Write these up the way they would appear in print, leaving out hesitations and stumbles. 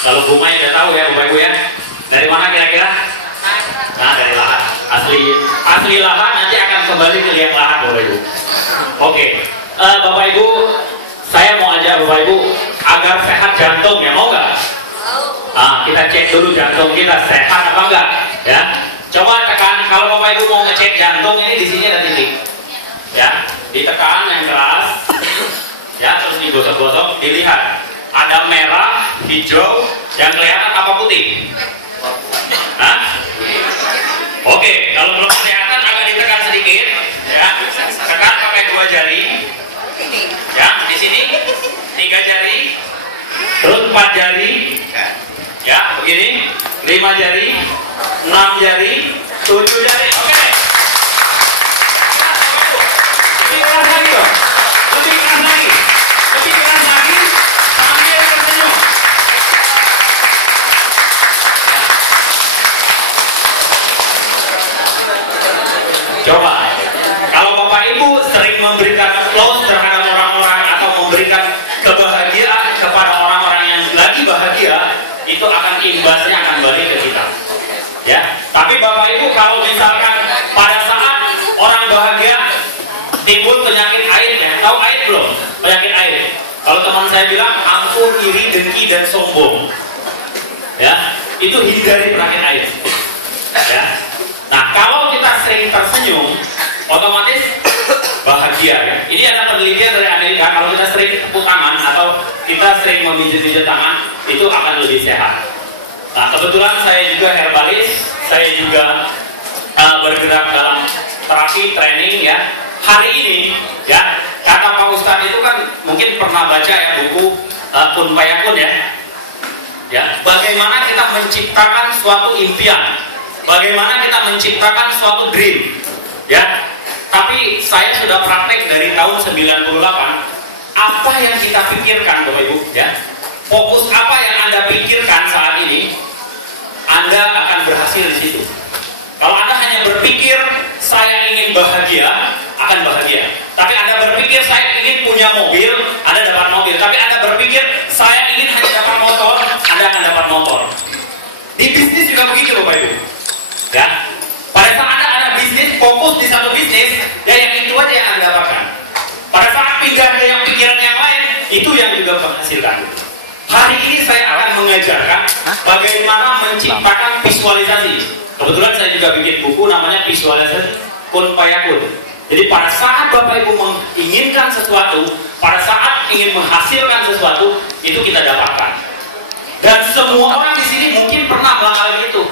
Kalau Bu Mai udah tahu ya Bapak Ibu ya. Dari mana kira-kira? Nah, dari lahan. Asli lahan nanti akan kembali ke liang lahan Bapak Ibu. Oke. Bapak Ibu, saya mau ajak Bapak Ibu agar sehat jantung ya, mau nggak? Nah, kita cek dulu jantung kita sehat apa enggak ya. Coba tekan, kalau Bapak Ibu mau ngecek jantung ini di sini ada titik. Ya, ditekan yang keras. Ya, terus digosok-gosok, dilihat ada merah, hijau, yang kelihatan apa putih? Hah? Oke, kalau belum kelihatan agak ditekan sedikit, ya. Tekan pakai 2 jari. Ya, di sini 3 jari, terus 4 jari, ya, begini, 5 jari, 6 jari, 7 jari. Oke. Lebih keras lagi dong. Lebih keras lagi. Lebih keras lagi. Sambil tersenyum. Coba, kalau Bapak Ibu sering memberikan applause terhadap orang-orang atau memberikan kebahagiaan kepada orang-orang yang lagi bahagia, itu akan imbasnya akan balik ke kita. Ya, tapi Bapak Ibu kalau misalkan pada saat orang bahagia timbul penyakit air ya, tahu air belum? Penyakit air. Kalau teman saya bilang angkuh, iri, dengki dan sombong, ya, itu hindari penyakit air. Ya. Nah, kalau kita sering tersenyum, otomatis bahagia ya. Ini ada penelitian dari Amerika, kalau kita sering tepuk tangan atau kita sering memijit-mijit tangan, itu akan lebih sehat. Nah, kebetulan saya juga herbalis, saya juga bergerak dalam terapi, training ya. Hari ini ya, kata Pak Ustadz itu kan mungkin pernah baca ya buku Kun Fayakun ya. Ya, bagaimana kita menciptakan suatu impian, bagaimana kita menciptakan suatu dream, ya. Tapi saya sudah praktek dari tahun 98. Apa yang kita pikirkan, Bapak Ibu, ya? Fokus apa yang Anda pikirkan saat ini, Anda akan berhasil di situ. Kalau Anda hanya berpikir saya ingin bahagia, akan bahagia. Tapi Anda berpikir saya ingin punya mobil, Anda dapat mobil. Tapi Anda berpikir saya ingin hanya dapat motor, Anda akan dapat motor. Di bisnis juga begitu, Bapak Ibu. Ya, pada saat Anda bisnis, fokus di satu bisnis, ya yang itu aja yang Anda dapatkan. Pada saat pindah ke yang pikiran yang lain, itu yang juga menghasilkan. Hari ini saya akan mengajarkan bagaimana menciptakan visualisasi. Kebetulan saya juga bikin buku namanya Visualisasi Kun Fayakun. Jadi pada saat Bapak Ibu menginginkan sesuatu, pada saat ingin menghasilkan sesuatu, itu kita dapatkan. Dan semua orang di sini mungkin pernah mengalami itu.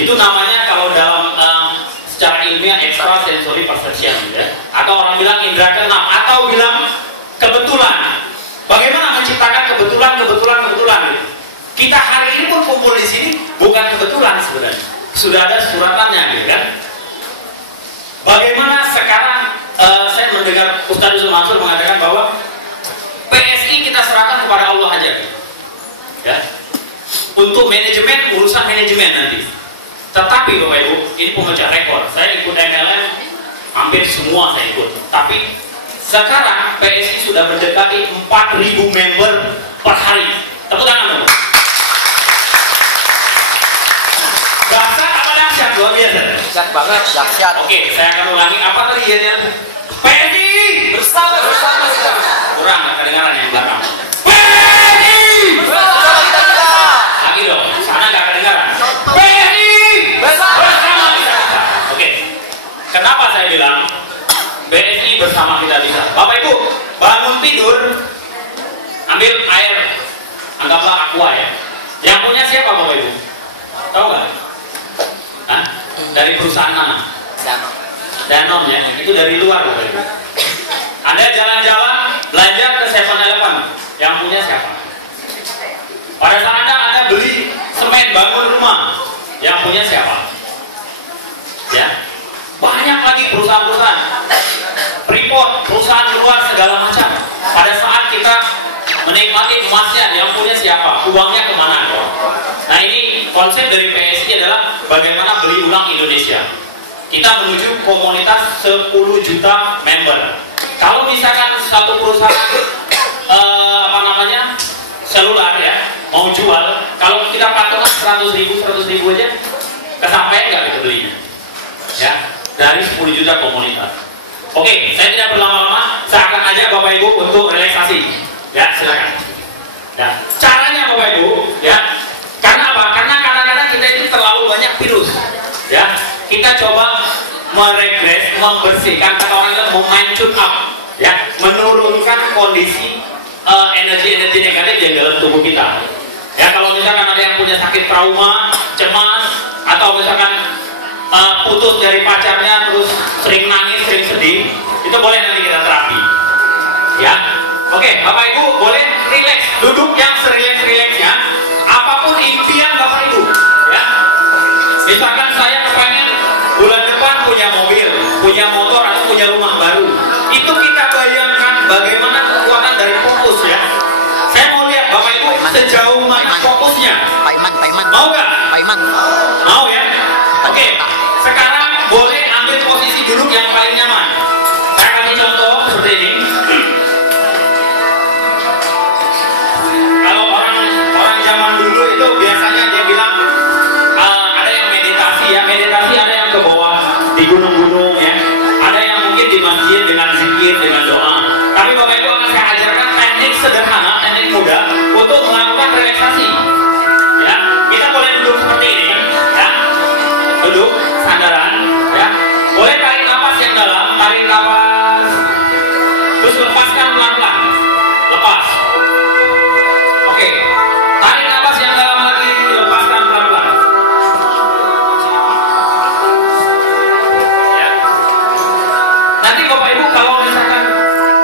Itu namanya kalau dalam secara ilmiah extrasensory perception, ya. Atau orang bilang indera keenam, atau bilang kebetulan. Bagaimana menciptakan kebetulan? Gitu. Kita hari ini pun kumpul di sini bukan kebetulan sebenarnya. Sudah ada suratannya, gitu kan? Bagaimana sekarang saya mendengar Ustaz Yusuf Mansur mengatakan bahwa PSI kita serahkan kepada Allah aja, ya. Untuk manajemen, urusan manajemen nanti. Tetapi Bapak Ibu, ini pemecah rekor. Saya ikut MLM, hampir semua saya ikut. Tapi sekarang PSI sudah mendekati 4.000 member per hari. Tepuk tangan dong. Dahsyat apa dahsyat? Luar biasa. Dahsyat banget, dahsyat. Oke, saya akan ulangi apa tadi ya? PSI bersama. Kurang nggak kedengaran yang belakang. PSI bersama kita. Lagi dong, sana nggak kedengaran. PSI bersama kita. Oke, kenapa saya bilang BSI bersama kita bisa? Bapak Ibu, bangun tidur, ambil air, anggaplah aqua ya. Yang punya siapa Bapak Ibu? Tahu nggak? Hah? Dari perusahaan mana? Danone ya, itu dari luar Bapak Ibu. Anda jalan-jalan, belanja ke 7-Eleven, yang punya siapa? Pada saat Anda beli semen bangun rumah, yang punya siapa? Ya, banyak lagi perusahaan-perusahaan, Freeport, perusahaan luar segala macam. Pada saat kita menikmati emasnya, yang punya siapa? Uangnya kemana? Nah, ini konsep dari PSI adalah bagaimana beli ulang Indonesia. Kita menuju komunitas 10 juta member. Kalau misalkan satu perusahaan seluler ya, mau jual, kalau kita patokan 100.000 aja, kesampaian nggak kita belinya? Ya, dari 10 juta komunitas. Oke, saya tidak berlama-lama, saya akan ajak Bapak Ibu untuk relaksasi. Ya, silakan. Ya, caranya Bapak Ibu, ya, karena apa? Karena kadang-kadang kita itu terlalu banyak virus. Ya, kita coba meregres, membersihkan, kata orang itu memain tune up, ya, menurunkan kondisi energi-energi negatif yang dalam tubuh kita. Ya, kalau misalkan ada yang punya sakit trauma, cemas, atau misalkan putus dari pacarnya, terus sering nangis, sering sedih, itu boleh nanti kita terapi. Ya, oke, Bapak Ibu boleh relax, duduk yang serileks-rileksnya, apapun impian Bapak Ibu. Ya, misalkan saya kepengen bulan depan punya mobil, punya motor, atau punya rumah baru. Itu kita bayangkan bagaimana kekuatan dari fokus, ya. Saya mau lihat Bapak Ibu sejauh mana fokusnya. Pak Iman. Mau nggak? Pak Iman. Mau ya? Oke. Sekarang boleh ambil posisi duduk yang paling nyaman. Saya kasih contoh seperti ini. Kalau orang zaman dulu itu biasanya dia bilang ada yang meditasi, ya. Meditasi ada yang ke bawah di gunung-gunung, ya. Ada yang mungkin di masjid dengan zikir, dengan doa. Tapi Bapak Ibu akan saya ajarkan teknik sederhana, teknik mudah untuk melakukan relaksasi. Ya, kita boleh duduk seperti ini, ya. Duduk sandaran, ya. Boleh tarik nafas yang dalam, tarik nafas, terus lepaskan pelan-pelan. Lepas. Oke. Tarik nafas yang dalam lagi, lepaskan pelan-pelan. Ya. Nanti Bapak Ibu kalau misalkan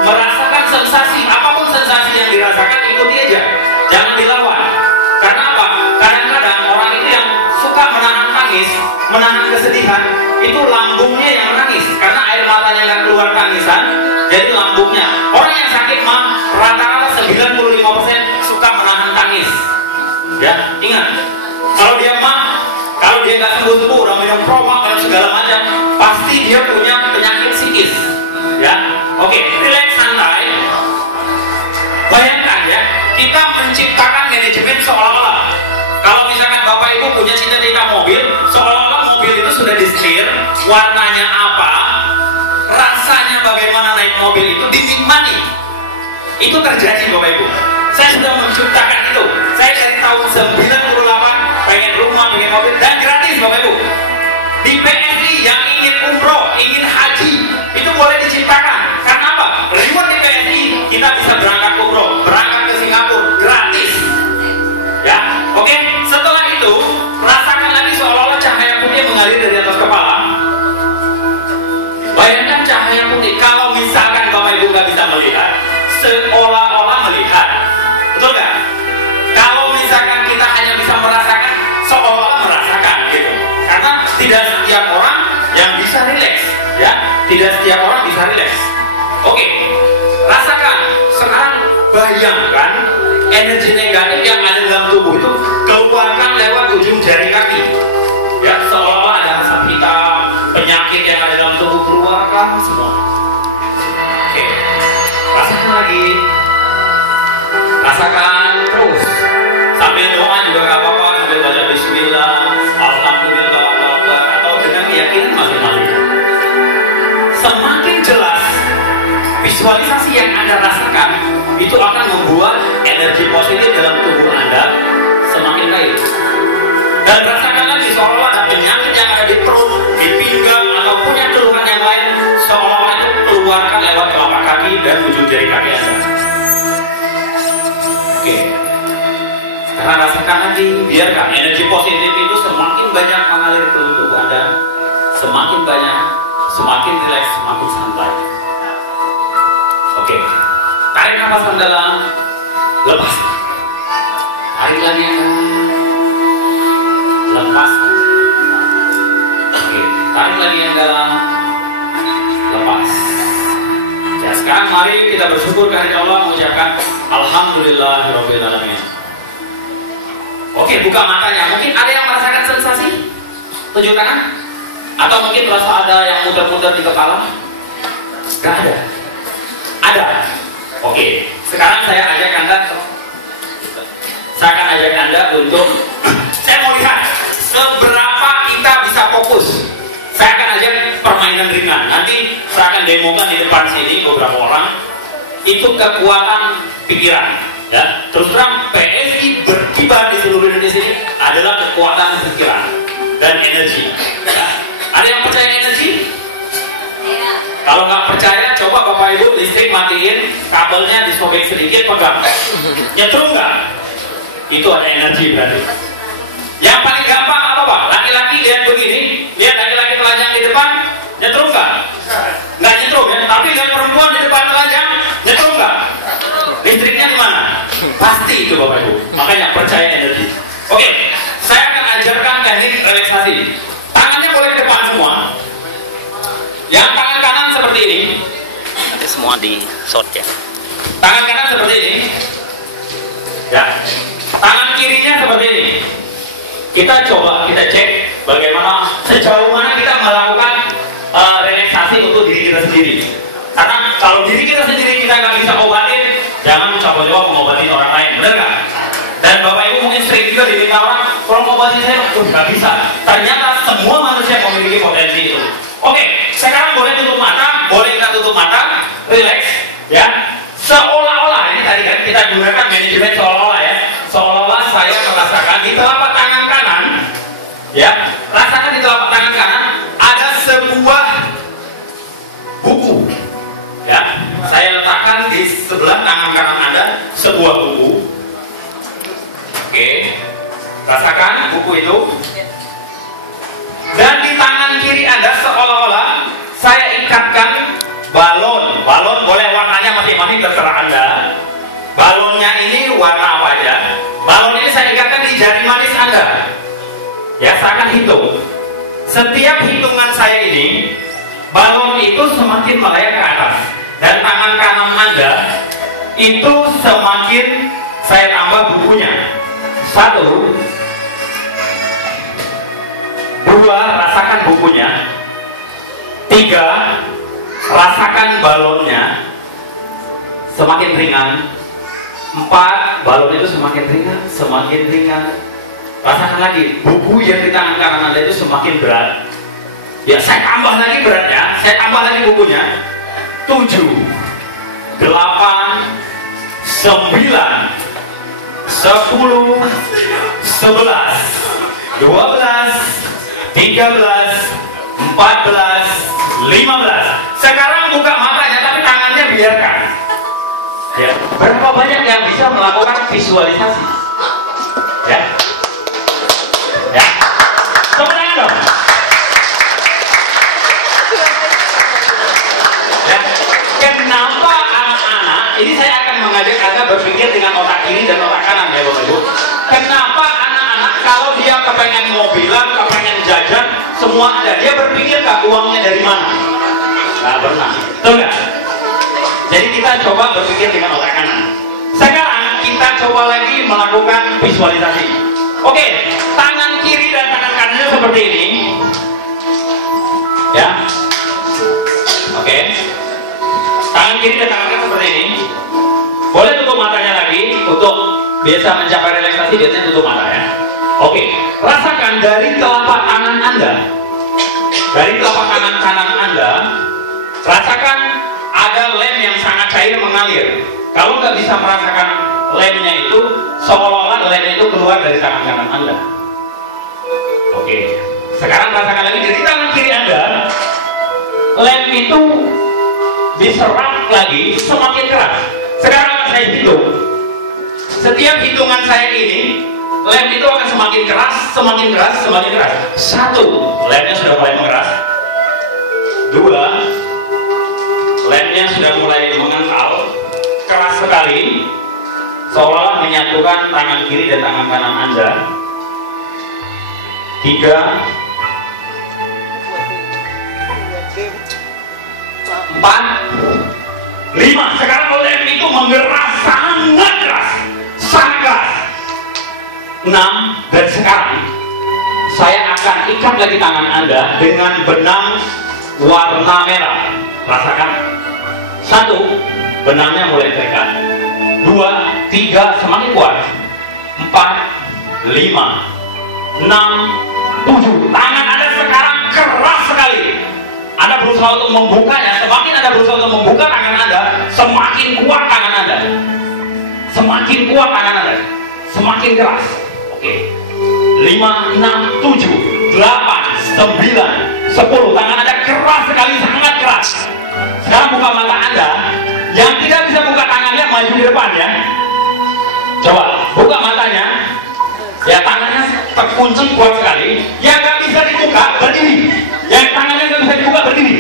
merasakan sensasi, apapun sensasi yang dirasakan, ikuti aja, jangan dilawan. Karena apa? Kadang-kadang orang itu yang suka menahan tangis, menahan kesedihan, itu lambungnya yang menangis, karena air matanya nggak keluar tangisan, jadi lambungnya. Orang yang sakit mah rata-rata 95% suka menahan tangis. Ya, ingat, kalau dia nggak sembuh-sembuh, udah minum promak dan segala macam, pasti dia punya penyakit psikis. Ya, oke, relax, santai. Bayangkan ya, kita menciptakan manajemen seolah-olah kalau misalkan Bapak Ibu punya cita-cita mobil, seolah-olah mobil itu sudah di-setir, warnanya apa, rasanya bagaimana naik mobil itu dinikmati. Itu terjadi Bapak Ibu. Saya sudah menciptakan itu. Saya dari tahun 98 pengen rumah, pengen mobil, dan gratis Bapak Ibu. Di PSI yang ingin umroh, ingin haji, itu boleh diciptakan. Karena apa? Reward di PSI, kita bisa berangkat umroh, berangkat ke Singapura, gratis. Ya, oke. Setelah itu, rasakan lagi seolah-olah cahaya putih mengalir dari atas kepala. Bayangkan cahaya putih. Kalau misalkan Bapak Ibu nggak bisa melihat, seolah-olah melihat. Betul nggak? Kalau misalkan kita hanya bisa merasakan, seolah-olah merasakan, gitu. Karena tidak setiap orang yang bisa rileks, ya. Tidak setiap orang bisa rileks. Oke, rasakan. Sekarang bayangkan energi negatif yang ada dalam tubuh itu keluarkan lewat ujung jari kaki. Ya, seolah-olah ada asap hitam, penyakit yang ada dalam tubuh keluarkan semua. Oke, rasakan lagi. Rasakan terus. Sambil doa juga nggak apa-apa, sambil baca Bismillah, Alhamdulillah, atau dengan keyakinan masing-masing. Semakin jelas visualisasi yang Anda rasakan, itu akan membuat energi positif dalam tubuh Anda semakin baik. Dan rasakan lagi seolah-olah ada penyakit yang ada di perut, di pinggang, atau punya keluhan yang lain, seolah-olah itu keluarkan lewat telapak kaki dan ujung jari kaki Anda. Oke. Karena rasakan lagi, biarkan energi positif itu semakin banyak mengalir ke tubuh Anda, semakin banyak, semakin rileks, semakin santai. Oke, tarik nafas yang dalam, lepas. Tarik lagi yang dalam, lepas. Oke, tarik lagi yang dalam, lepas. Ya, sekarang mari kita bersyukur kepada Allah, mengucapkan Alhamdulillahirabbil alamin. Oke, buka matanya. Mungkin ada yang merasakan sensasi? Tunjuk tangan. Atau mungkin merasa ada yang muter-muter di kepala? Gak ada. Ada. Oke, sekarang saya ajak Anda saya akan ajak Anda untuk saya mau lihat seberapa kita bisa fokus. Saya akan ajak permainan ringan. Nanti saya akan demokan di depan sini beberapa orang. Itu kekuatan pikiran. Ya, terus terang PSI berkibar di seluruh Indonesia ini adalah kekuatan pikiran dan energi. Ya. Ada yang percaya energi? Kalau nggak percaya, coba Bapak Ibu listrik matiin, kabelnya disobek sedikit, pegang. Nyetrum nggak? Itu ada energi berarti. Yang paling gampang apa Pak? Laki-laki lihat begini, lihat laki-laki telanjang di depan, nyetrum nggak? Nggak nyetrum ya. Tapi lihat perempuan di depan telanjang, nyetrum nggak? Listriknya di mana? Pasti itu Bapak Ibu. Makanya percaya energi. Oke, saya akan ajarkan teknik relaksasi. Tangannya boleh ke depan semua. Yang tangan kanan seperti ini. Nanti semua di short ya. Tangan kanan seperti ini. Ya. Tangan kirinya seperti ini. Kita coba, kita cek bagaimana sejauh mana kita melakukan relaksasi untuk diri kita sendiri. Karena kalau diri kita sendiri kita nggak bisa obatin, jangan coba-coba mengobati orang lain, benar nggak? Dan Bapak Ibu mungkin sering juga diminta orang, kalau mengobati saya, nggak bisa. Ternyata semua manusia memiliki potensi itu. Oke, sekarang boleh tutup mata, boleh kita tutup mata, relax, ya. Seolah-olah ini tadi kan kita gunakan manajemen seolah-olah ya. Seolah-olah saya merasakan di telapak tangan kanan, ya, rasakan di telapak tangan kanan ada sebuah buku, ya. Saya letakkan di sebelah tangan kanan Anda sebuah buku. Oke, rasakan buku itu. Dan di tangan kiri Anda seolah-olah saya ikatkan balon. Balon boleh warnanya masing-masing terserah Anda. Balonnya ini warna apa aja. Balon ini saya ikatkan di jari manis Anda. Ya, saya akan hitung. Setiap hitungan saya ini, balon itu semakin melayang ke atas. Dan tangan kanan Anda itu semakin saya tambah bukunya. 1, 2, rasakan bukunya. 3, rasakan balonnya semakin ringan. 4, balon itu semakin ringan, semakin ringan. Rasakan lagi, buku yang di tangan kanan Anda itu semakin berat. Ya, saya tambah lagi beratnya, saya tambah lagi bukunya. 7, 8, 9, 10, 11, 12, 13, 14, 15. Sekarang buka matanya tapi tangannya biarkan. Ya, berapa banyak yang bisa melakukan visualisasi? Ya, ya. Tepuk tangan dong. Ya. Kenapa anak-anak? Ini saya akan mengajak Anda berpikir dengan otak kiri dan otak kanan ya Bapak Ibu. Kenapa anak-anak kalau dia kepengen mobilan, kepengen jajan, semua ada, dia berpikir nggak uangnya dari mana? Nggak pernah, betul nggak? Jadi kita coba berpikir dengan otak kanan. Sekarang kita coba lagi melakukan visualisasi. Oke, tangan kiri dan tangan kanannya seperti ini, ya. Oke, tangan kiri dan tangan kanan seperti ini. Boleh tutup matanya lagi untuk biasa mencapai relaksasi, biasanya tutup mata ya. Oke, rasakan dari telapak tangan Anda, dari telapak tangan kanan Anda, rasakan ada lem yang sangat cair mengalir. Kalau nggak bisa merasakan lemnya itu, seolah-olah lemnya itu keluar dari tangan kanan Anda. Oke, sekarang rasakan lagi dari tangan kiri Anda, lem itu diserap lagi semakin keras. Sekarang akan saya hitung. Setiap hitungan saya ini, lem itu akan semakin keras, semakin keras, semakin keras. 1, lemnya sudah mulai mengeras. 2, lemnya sudah mulai mengental, keras sekali, seolah menyatukan tangan kiri dan tangan kanan Anda. 3, 4, 5. Sekarang lem itu mengeras sangat keras, sangat keras. 6, dan sekarang saya akan ikat lagi tangan Anda dengan benang warna merah. Rasakan. 1, benangnya mulai terikat. 2, 3, semakin kuat. 4, 5, 6, 7. Tangan Anda sekarang keras sekali. Anda berusaha untuk membukanya. Semakin Anda berusaha untuk membuka tangan Anda, semakin kuat tangan Anda. Semakin kuat tangan Anda, semakin keras. Oke. 5, 6, 7, 8, 9, 10. Tangan Anda keras sekali, sangat keras. Sekarang buka mata Anda. Yang tidak bisa buka tangannya maju di depan ya. Coba buka matanya. Ya, tangannya terkunci kuat sekali. Yang nggak bisa dibuka berdiri. Yang tangannya nggak bisa dibuka berdiri.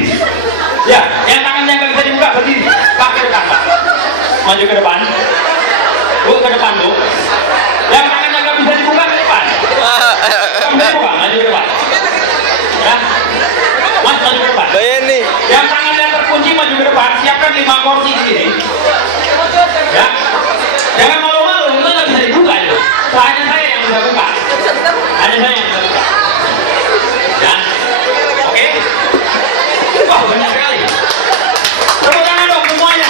Ya, yang tangannya nggak bisa dibuka berdiri. Pak ke depan, Pak. Maju ke depan. Bu ke depan, Bu. Yang tangannya nggak bisa dibuka ke depan. Kamu bisa buka, maju ke depan. Ya, Mas maju ke depan. Ini. Yang tangannya terkunci maju ke depan. Siapkan 5 kursi di sini. Ya, jangan malu-malu. Itu nggak bisa dibuka itu. Hanya saya yang bisa buka. Hanya saya yang bisa buka. Ya, oke. Wah, banyak sekali. Tepuk tangan dong semuanya.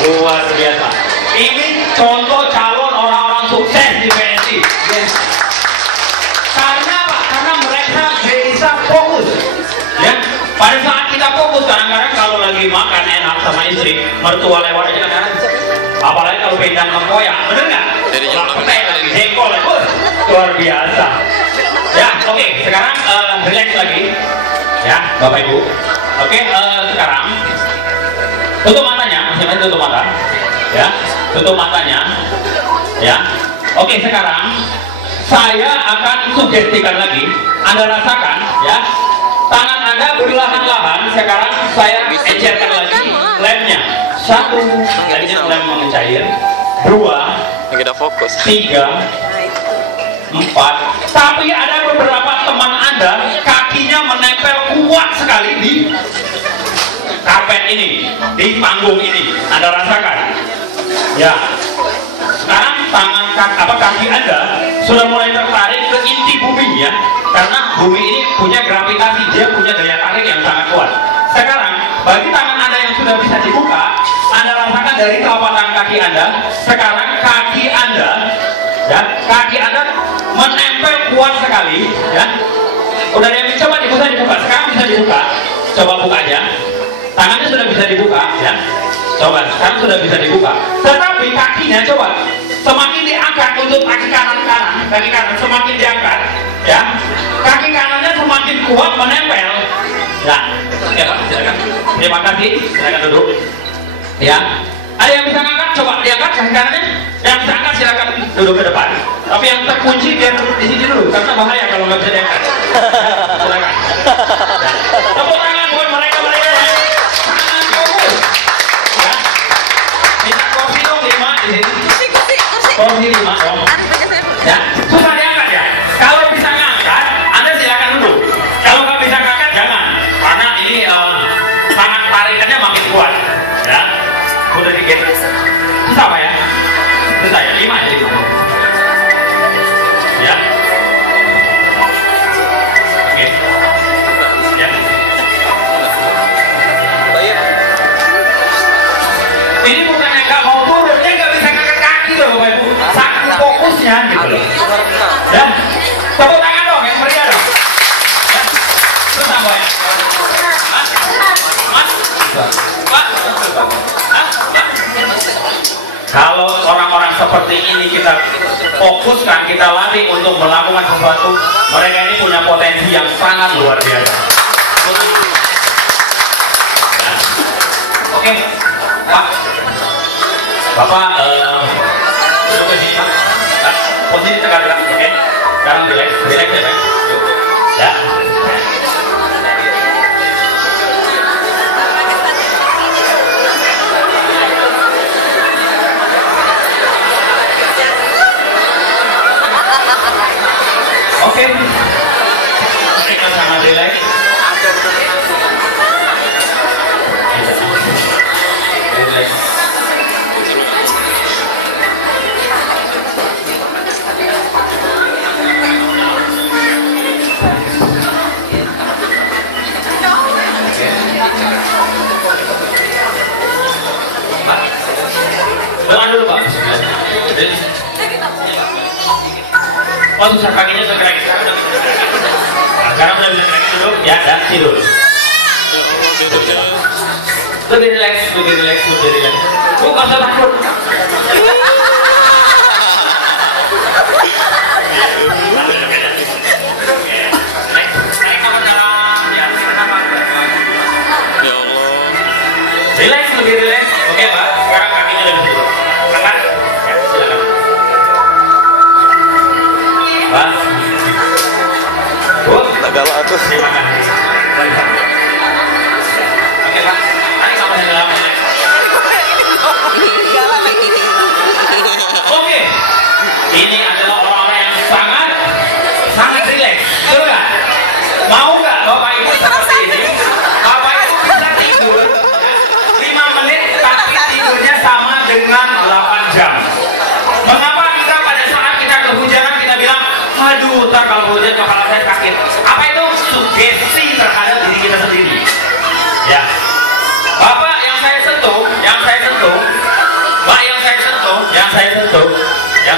Luar biasa. Ini contoh calon orang-orang sukses di PNI. Yes. Karena apa? Karena mereka bisa fokus. Ya, pada saat kita fokus, kadang-kadang kalau lagi makan enak sama istri, mertua lewat aja kan. Apalagi kalau pedang tempoyak, bener nggak? Lagi jengkol, luar biasa. Ya, oke. Sekarang relax lagi, ya, Bapak Ibu. Oke, sekarang tutup matanya, masing-masing tutup mata, ya, tutup matanya, ya. Oke, sekarang saya akan sugestikan lagi, Anda rasakan, ya. Tangan Anda berlahan-lahan. Sekarang saya encerkan lagi lemnya. 1, jadinya lem mencair. 2, Kita fokus. 3, 4. Tapi ada beberapa teman Anda kakinya menempel kuat sekali di karpet ini, di panggung ini. Anda rasakan? Ya. Sekarang kaki Anda sudah mulai tertarik ke inti bumi ya, karena bumi ini punya gravitasi, dia punya daya tarik yang sangat kuat. Sekarang bagi tangan Anda yang sudah bisa dibuka, Anda rasakan dari telapak tangan kaki Anda. Sekarang kaki Anda, ya, kaki Anda menempel kuat sekali, ya. Udah ada yang coba dibuka, sekarang bisa dibuka. Coba buka aja. Tangannya sudah bisa dibuka, ya. Coba, sekarang sudah bisa dibuka. Tetapi kakinya coba semakin diangkat untuk kaki kanan semakin diangkat, ya. Kaki kanannya semakin kuat menempel. Ya, ya Pak, silakan. Terima kasih, silakan duduk. Ya, ada yang bisa angkat? Coba diangkat kaki kanannya. Yang bisa angkat silakan duduk ke depan. Tapi yang terkunci biar duduk di sini dulu, karena bahaya kalau nggak bisa diangkat. Silakan. Ya. Tepuk tangan buat mereka yang sangat fokus. Ya. Minta kursi dong 5 di sini. Kursi 5 dong. Ya, susah diangkat ya. Kalau bisa ngangkat, Anda silakan duduk. Kalau nggak bisa ngangkat, jangan. Karena ini sangat tarikannya makin kuat. Ya, udah dikit. Susah Pak ya? Susah ya, 5 aja 5. Ya. Oke. Ya. Ini bukannya nggak mau turun, dia nggak bisa ngangkat kaki loh Bapak Ibu. Saking fokusnya gitu loh. Ya. Tepuk tangan dong yang meriah dong. Ya. Susah Pak ya? Kalau orang-orang seperti ini kita fokuskan, kita latih untuk melakukan sesuatu, mereka ini punya potensi yang sangat luar biasa. Ya. Oke, Pak, Bapak duduk ke sini Pak. Ya, posisi tegak-tegak, oke? Sekarang relax ya Pak. Ya. Oke, kita sangat relax. Relax. Pak. susah kakinya sekarang kita. Sekarang udah bisa duduk ya dan tidur. Lebih relax. Gak usah takut. Relax, lebih relax. Oke, Pak. Sekarang kakinya udah bisa duduk. Angkat. Ya, silakan. Pak. Bu, galak tuh. terima kasih. Oke, Pak. Tarik nafas dalam. Oke. Ini adalah orang-orang yang sangat relax. Betul nggak? Mau nggak Bapak Ibu seperti ini? Bapak Ibu bisa tidur 5 menit, tapi tidurnya sama dengan 8 jam. Mengapa kita pada saat kita kehujanan kita bilang, aduh, ntar kalau hujan kepala saya sakit. Apa itu? Sugesti terhadap diri kita sendiri. Ya. Bapak yang saya sentuh, Mbak yang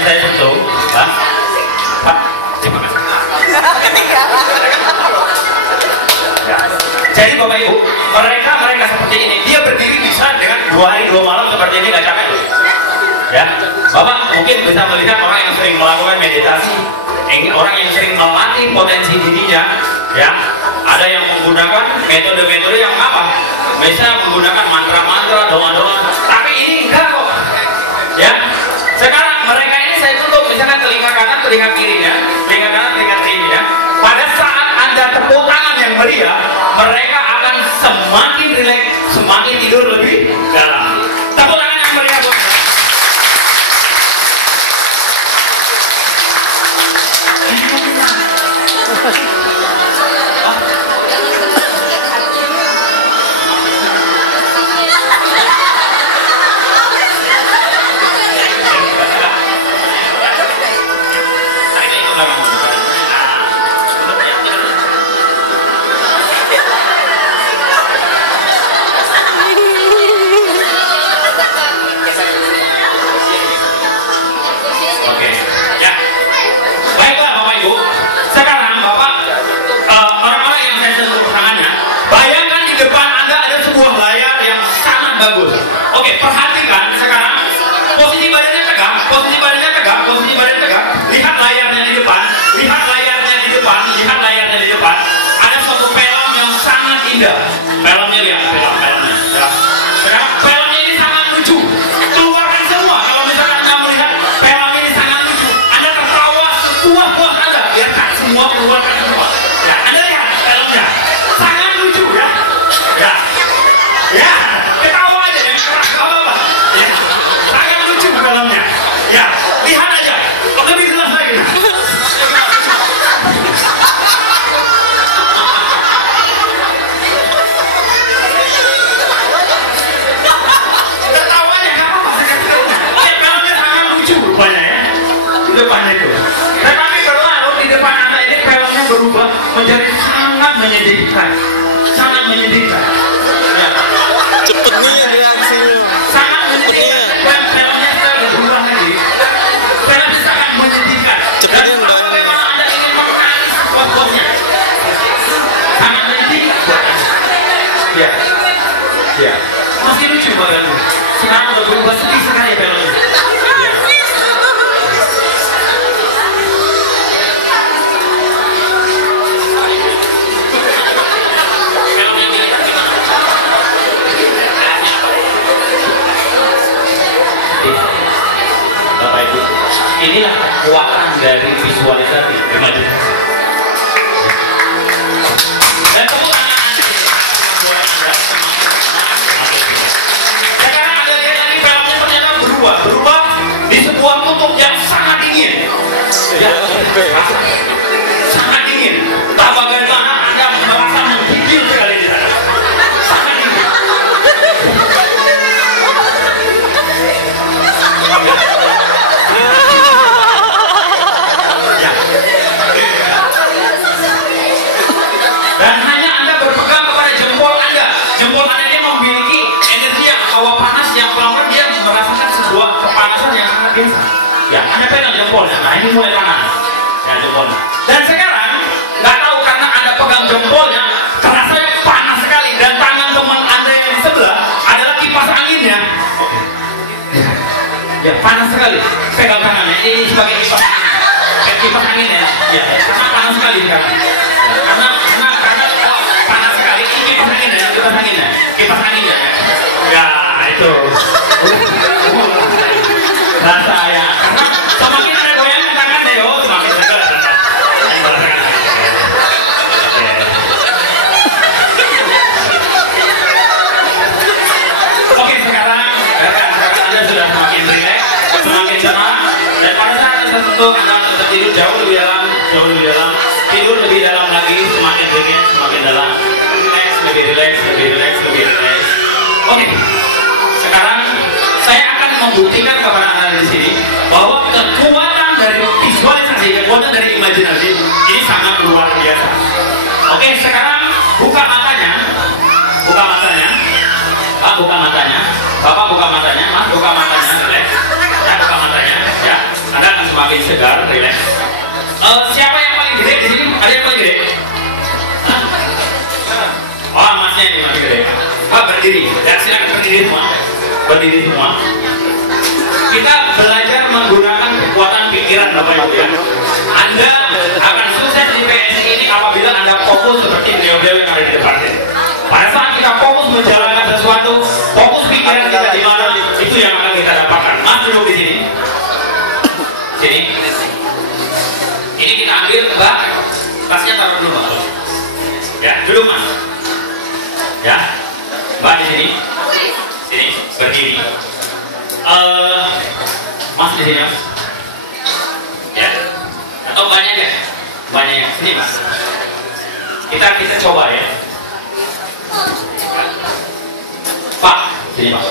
saya sentuh, Pak, terima kasih. Ya. Jadi Bapak Ibu, mereka seperti ini, dia berdiri bisa dengan 2 hari 2 malam seperti ini, nggak capek loh. Ya, Bapak mungkin bisa melihat orang yang sering melakukan meditasi, orang yang sering melatih potensi dirinya, ya. Ada yang menggunakan metode-metode yang apa? Bisa menggunakan mantra-mantra, doa-doa. Tapi ini enggak kok. Ya, sekarang mereka ini saya tutup, misalkan telinga kanan, telinga kirinya, telinga kanan, telinga kirinya. Pada saat Anda tepuk tangan yang meriah, mereka akan semakin rileks, semakin tidur lebih dalam. Tepuk tangan yang meriah buat filmnya, lihat filmnya ya. Sekarang filmnya ini sangat lucu, keluarkan semua. Kalau misalkan Anda melihat film ini sangat lucu, Anda tertawa sepuas-puas Anda, biarkan semua, keluarkan semua ya. Anda lihat filmnya sangat lucu ya, ya ketawa aja, yang keras apa ya, sangat lucu filmnya ya, lihat aja lebih jelas lagi. Depannya itu, tetapi berlarut di depan Anda ini filmnya berubah menjadi sangat menyedihkan, ya. Cepetnya reaksinya, sangat menyedihkan. Filmnya sudah berubah lagi, filmnya sangat menyedihkan. Dan bagaimana Anda ingin menangis sepuas-puasnya, sangat menyedihkan buat Anda. Ya, masih lucu badanmu. Sekarang udah berubah sedih sekali filmnya. Bapak Ibu, inilah kekuatan dari visualisasi imajinasi. Dan sekarang Anda lihat lagi filmnya ternyata berubah di sebuah kutub yang sangat dingin. Ya, sangat dingin. Tak bagaimana Anda merasa menggigil sekali di sana. Sangat dingin. Dan hanya Anda berpegang kepada jempol Anda. Jempol Anda ini memiliki energi yang hawa panas yang pelan-pelan dia merasakan sebuah kepanasan yang sangat biasa. Ya, Anda pegang jempolnya. Nah, ini mulai panas. Ya, jempolnya. Dan sekarang nggak tahu karena Anda pegang jempolnya, rasanya panas sekali dan tangan teman Anda yang sebelah adalah kipas anginnya. Ya panas sekali. Pegang tangannya ini sebagai kipas angin. Kipas anginnya. Ya karena panas sekali sekarang. Ya, karena panas sekali ini kipas anginnya, kipas anginnya. Ya itu. Rasa ya, karena semakin ada goyang tangan deh, oh semakin segar rasa. Oke sekarang Anda sudah semakin rileks, semakin tenang, dan pada saat tertentu Anda tertidur jauh lebih dalam, tidur lebih dalam lagi, semakin rileks, semakin dalam, lebih rileks. Oke, sekarang saya akan membuktikan kepada Anda di sini bahwa kekuatan dari visualisasi, kekuatan dari imajinasi ini sangat luar biasa. Oke, sekarang buka matanya, Pak buka matanya, Bapak buka matanya, Mas buka matanya, relax. Ya buka matanya, ya. Anda akan semakin segar, relax. Siapa yang paling gede di sini? Ada yang paling gede? Oh, Masnya ini paling gede. Pak berdiri, ya silakan berdiri semua. Kita belajar menggunakan kekuatan pikiran Bapak Ibu ya. Anda akan sukses di PSI ini apabila Anda fokus seperti beliau-beliau yang ada di depan ini. Pada saat kita fokus menjalankan sesuatu, fokus pikiran kita di mana, itu yang akan kita dapatkan. Mas duduk di sini. Sini. Ini kita ambil, Mbak. Tasnya taruh dulu, Mbak. Ya, duduk Mas. Ya, Mbak di sini. Sini, berdiri. Mas di sini, Mas. Ya. Atau banyak ya? Banyak ya. Sini, Mas. Kita coba ya. Pak, sini Pak.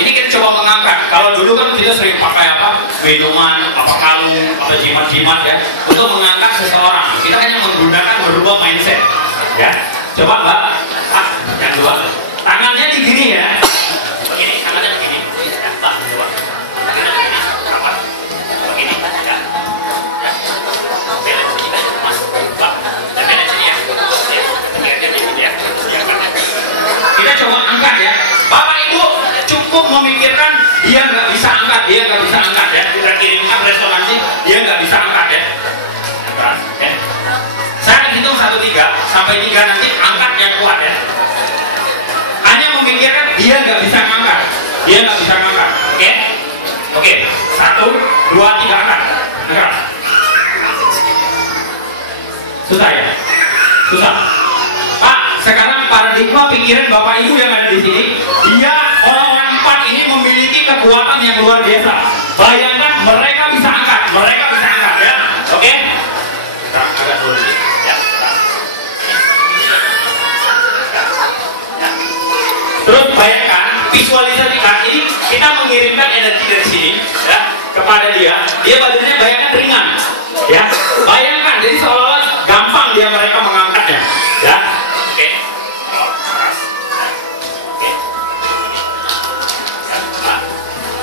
Ini kita coba mengangkat. Kalau dulu kan kita sering pakai apa? Minuman, apa kalung, apa jimat-jimat ya, untuk mengangkat seseorang. Kita hanya menggunakan berubah mindset. Ya. Coba Mbak. Pak, yang dua. Tangannya di gini ya. Begini, tangannya begini. Ya, Pak, coba. Tangannya begini. Rapat. Begini, ya. Ya. Beda sini, Mas. Pak, beda sini ya. Ya. Kita coba angkat ya. Bapak Ibu cukup memikirkan dia nggak bisa angkat ya. Kita kirimkan resonansi, dia nggak bisa angkat ya. Ya. Saya akan hitung 1, 3 sampai 3 nanti angkat yang kuat ya. Hanya memikirkan dia nggak bisa angkat. Oke? Oke. 1, 2, 3 angkat. Susah ya? Susah. Pak, sekarang paradigma pikiran Bapak Ibu yang ada di sini, dia orang-orang 4 ini memiliki kekuatan yang luar biasa. Bayangkan mereka bisa angkat ya. Oke? Kita agak dulu ya. Terus bayangkan, visualisasikan ini kita mengirimkan energi dari sini ya kepada dia badannya bayangkan ringan ya. Bayangkan jadi seolah-olah gampang mereka mengangkatnya ya.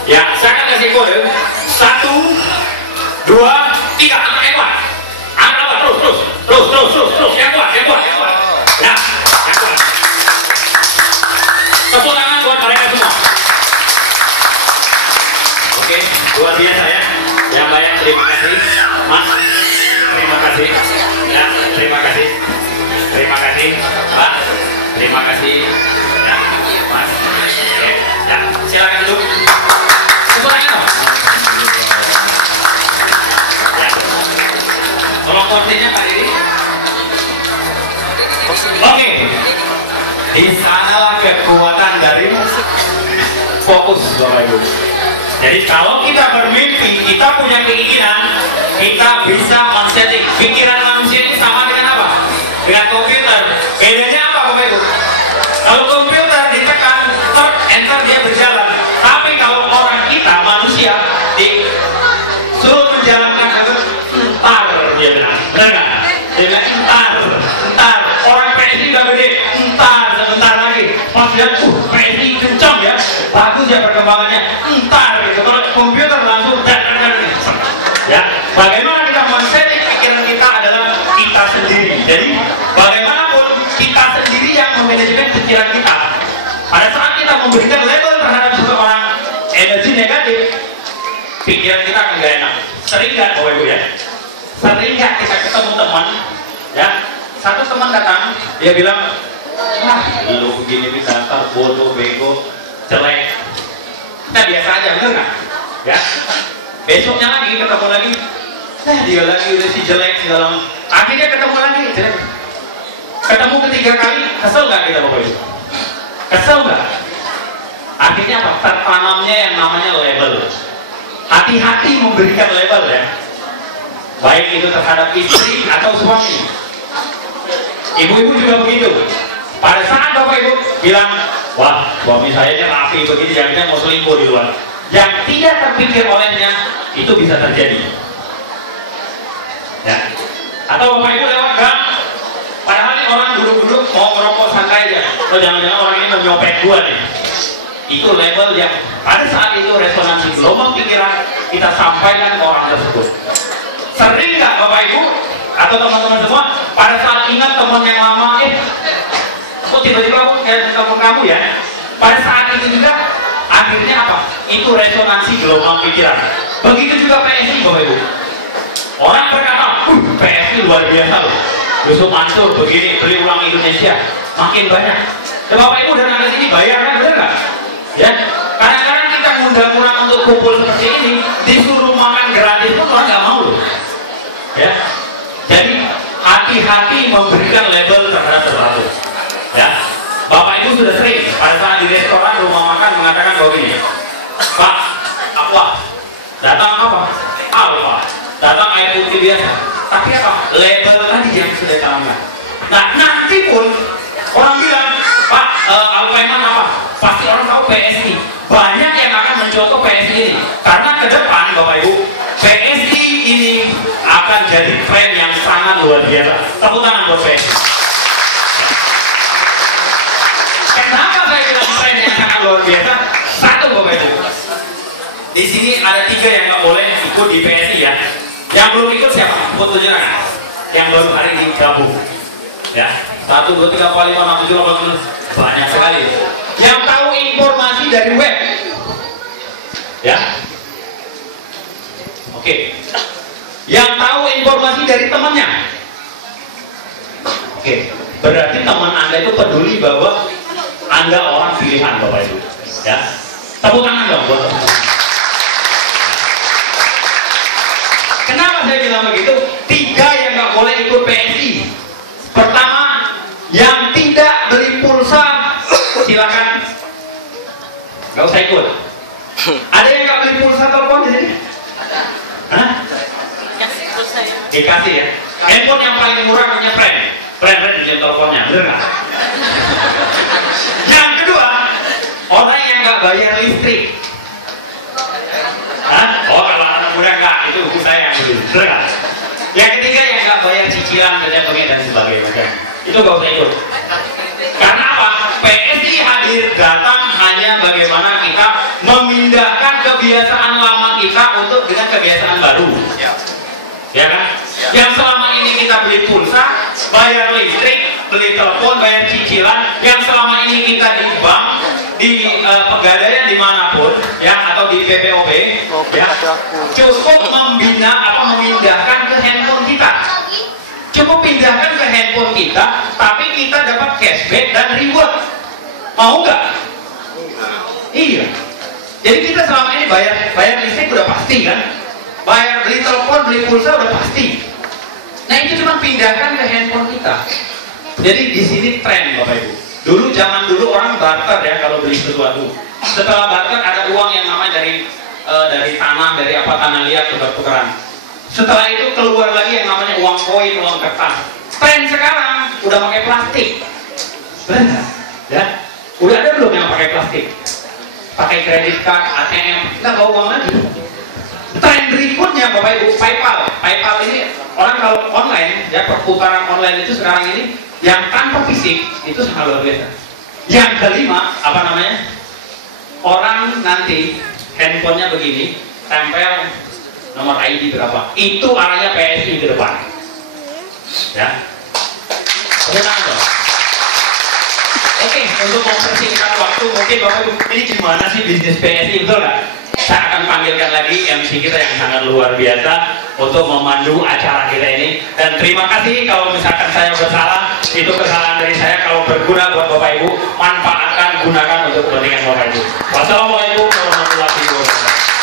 Ya, saya akan kasih kode 1, 2, 3, angkat yang kuat. Terus, yang kuat. Ya, yang kuat. Tepuk tangan buat mereka semua. Oke, luar biasa ya. Yang banyak terima kasih, Mas. Terima kasih. Ya, terima kasih. Mbak. Terima kasih. Ya, Mas. Oke, ya, silakan duduk. Ya. Tolong porsinya Pak Diri. Oke. Di sanalah kekuatan dari fokus Bapak Ibu. Jadi kalau kita bermimpi, kita punya keinginan, kita bisa men-setting. Pikiran manusia ini sama dengan apa? Dengan komputer. Bedanya apa Bapak Ibu? Kalau komputer ditekan, enter dia berjalan. Tapi kalau orang kita manusia disuruh menjalankan entar dia bilang, benar nggak? Dia bilang entar. Orang PSI udah gede, entar sebentar lagi. Pas lihat, PSI kencang ya, bagus ya perkembangannya, entar gitu. Kalau komputer langsung ya. Bagaimana kita men-setting Jadi bagaimanapun kita sendiri yang memanajemen pikiran kita. Pada saat kita memberikan label terhadap seseorang energi negatif, pikiran kita akan gak enak. Sering gak Bapak Ibu ya? Sering gak kita ketemu teman, ya? Satu teman datang, dia bilang, wah, lu begini bisa dasar bodoh, bego, jelek. Kita biasa aja, bener nggak? Ya. Besoknya lagi ketemu lagi, dia lagi udah si jelek segala. Akhirnya ketemu lagi, jelek. Ketemu ketiga kali, kesel nggak kita Bapak Ibu? Kesel nggak? Akhirnya apa? Tertanamnya yang namanya label. Hati-hati memberikan label ya. Baik itu terhadap istri atau suami. Ibu-ibu juga begitu. Pada saat Bapak Ibu bilang, wah suami saya ini rapi begini, jangan mau selingkuh di luar. Yang tidak terpikir olehnya itu bisa terjadi. Ya. Atau Bapak Ibu lewat gang, padahal ini orang duduk-duduk mau merokok santai aja. Oh jangan-jangan orang ini mau nyopet gua nih. Itu label yang pada saat itu resonansi gelombang pikiran kita sampaikan ke orang tersebut. Sering nggak Bapak Ibu atau teman-teman semua pada saat ingat teman yang lama, kok tiba-tiba aku kayak teman kamu ya? Pada saat itu juga akhirnya apa? Itu resonansi gelombang pikiran. Begitu juga PSI Bapak Ibu. Orang berkata, PSI luar biasa loh. Besok mansur begini, beli ulang Indonesia makin banyak. Ya Bapak Ibu dan anak sini bayar kan, bener nggak? Ya, kadang-kadang kita ngundang orang untuk kumpul seperti ini, disuruh makan gratis pun orang nggak mau loh. Ya, jadi hati-hati memberikan label terhadap sesuatu. Ya, Bapak Ibu sudah sering pada saat di restoran rumah makan mengatakan bahwa gini, Pak, apa? Datang apa? Alfa. Datang air putih biasa. Tapi apa? Label tadi yang sudah tanamkan. Nah, nanti pun orang bilang, Pak, Alfaiman apa? Pasti orang tahu PSI. Banyak yang akan mencontoh PSI ini. Karena ke depan Bapak Ibu, PSI ini akan jadi tren yang sangat luar biasa. Tepuk tangan buat PSI. Kenapa saya bilang tren yang sangat luar biasa? Satu Bapak Ibu, di sini ada 3 yang nggak boleh ikut di PSI ya. Yang belum ikut siapa? Foto jenengan. Yang baru hari ini gabung. Ya, 1, 2, 3, 4, 5, 6, 7, 8, 9, banyak sekali. Yang tahu informasi dari web, ya, oke. Yang tahu informasi dari temannya, oke. Berarti teman Anda itu peduli bahwa Anda orang pilihan Bapak Ibu. Ya, tepuk tangan dong buat teman-teman. Kenapa saya bilang begitu? 3 yang nggak boleh ikut PSI. Pertama, yang tidak beli pulsa silakan nggak usah ikut. Ada yang nggak beli pulsa telepon di sini? Hah? Dikasih ya. Handphone yang paling murah punya friend di teleponnya, bener nggak? Yang kedua, orang yang nggak bayar listrik. Hah? Oh kalau anak muda nggak, itu buku saya yang dulu, bener nggak? Yang ketiga yang nggak bayar cicilan dan sebagainya, itu nggak usah ikut. Karena apa? PSI hadir datang hanya bagaimana kita memindahkan kebiasaan lama kita untuk dengan kebiasaan baru. Ya kan? Yang selama ini kita beli pulsa, bayar listrik, beli telepon, bayar cicilan, yang selama ini kita di bank, di pegadaian dimanapun, ya, atau di PPOB, ya, cukup memindahkan ke handphone kita. Cukup pindahkan ke handphone kita, tapi kita dapat cashback dan reward. Mau nggak? Iya. Jadi kita selama ini bayar listrik udah pasti kan? Bayar beli telepon, beli pulsa udah pasti. Nah itu cuma pindahkan ke handphone kita. Jadi di sini tren Bapak Ibu. Zaman dulu orang barter ya kalau beli sesuatu. Setelah barter ada uang yang namanya dari tanah, dari apa tanah liat tukar-tukaran. Setelah itu keluar lagi yang namanya uang koin, uang kertas. Tren sekarang udah pakai plastik. Benar? Ya? Udah ada belum yang pakai plastik? Pakai kredit card, ATM, nggak bawa uang lagi. Tren berikutnya Bapak Ibu, PayPal. PayPal ini orang kalau online, ya perputaran online itu sekarang ini yang tanpa fisik itu sangat luar biasa. Yang kelima, apa namanya? Orang nanti handphonenya begini, tempel nomor ID berapa? Itu arahnya PSI ke depan. Ya. mempersingkat waktu, mungkin Bapak Ibu, ini gimana sih bisnis PSI, betul nggak? Saya akan panggilkan lagi MC kita yang sangat luar biasa untuk memandu acara kita ini. Dan terima kasih kalau misalkan saya bersalah, itu kesalahan dari saya. Kalau berguna buat Bapak Ibu, manfaatkan, gunakan untuk kepentingan Bapak Ibu. Wassalamualaikum warahmatullahi wabarakatuh.